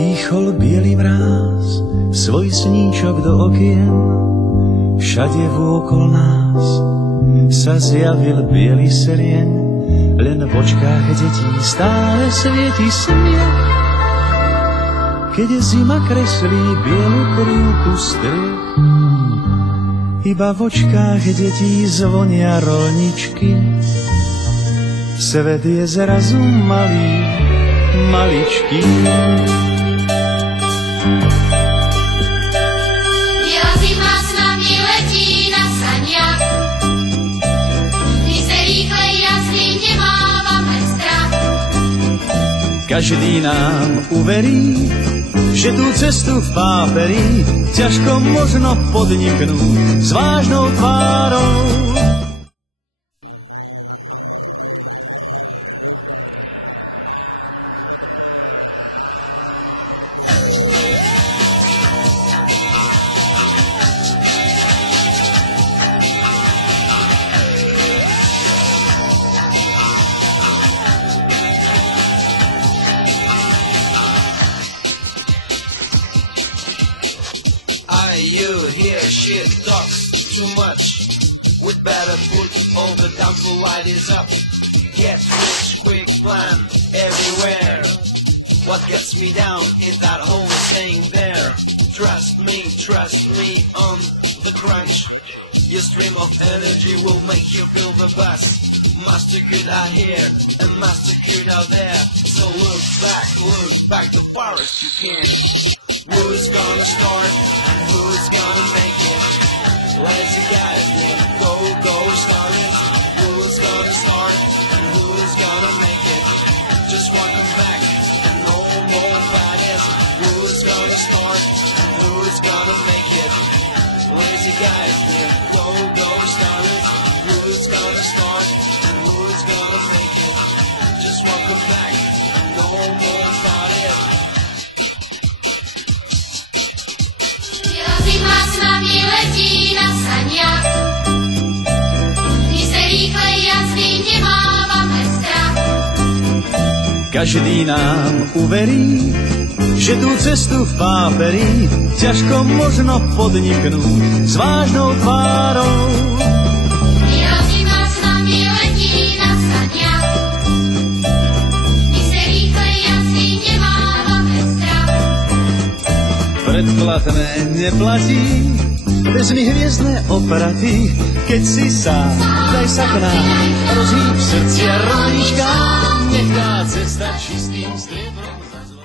Píchol biely mráz svoj sníčok do okien, všade vôkol nás sa zjavil biely serien, len v očkách detí stále svieti smiech. Keď zima kreslí bielu krivku striech, iba v očkách detí zvonia rolničky. Svet je zrazu malý, maličký. Biela zima s nami letí na saniach, my se rýchle jazdí, nemávame strach. Každý nám uverí, že tú cestu v páperi ťažko možno podniknúť s vážnou tvárou. You hear shit talks too much. We better put all the damn lights up. Get rich quick plan everywhere. What gets me down is that whole saying there. Trust me on the crunch. Your stream of energy will make you feel the best. Master good out here and master good out there. So look back the forest you can. Who's gonna start and who's gonna make it? Lazy guys, then go start it. Who's gonna start and who's gonna make it? Just welcome back and no more badness. Who's gonna start and who's gonna make it? Lazy guys, then go start it. Who's gonna start and who's gonna make it? Just welcome back and no more badness. Biela zima s nami letí na saniach, my se rýchle jazdí, nemávame strach. Každý nám uverí, že tú cestu v páperi ťažko možno podniknúť s vážnou tvárou. Biela zima s nami letí na saniach, my se rýchle jazdí, nemávame strach. Predplatné neplatí, vezmi hviezdne opraty, keď si sám, daj sa k nám, rozhýb srdcia rolnička, nech tá cesta čistým striebrom zazvoní.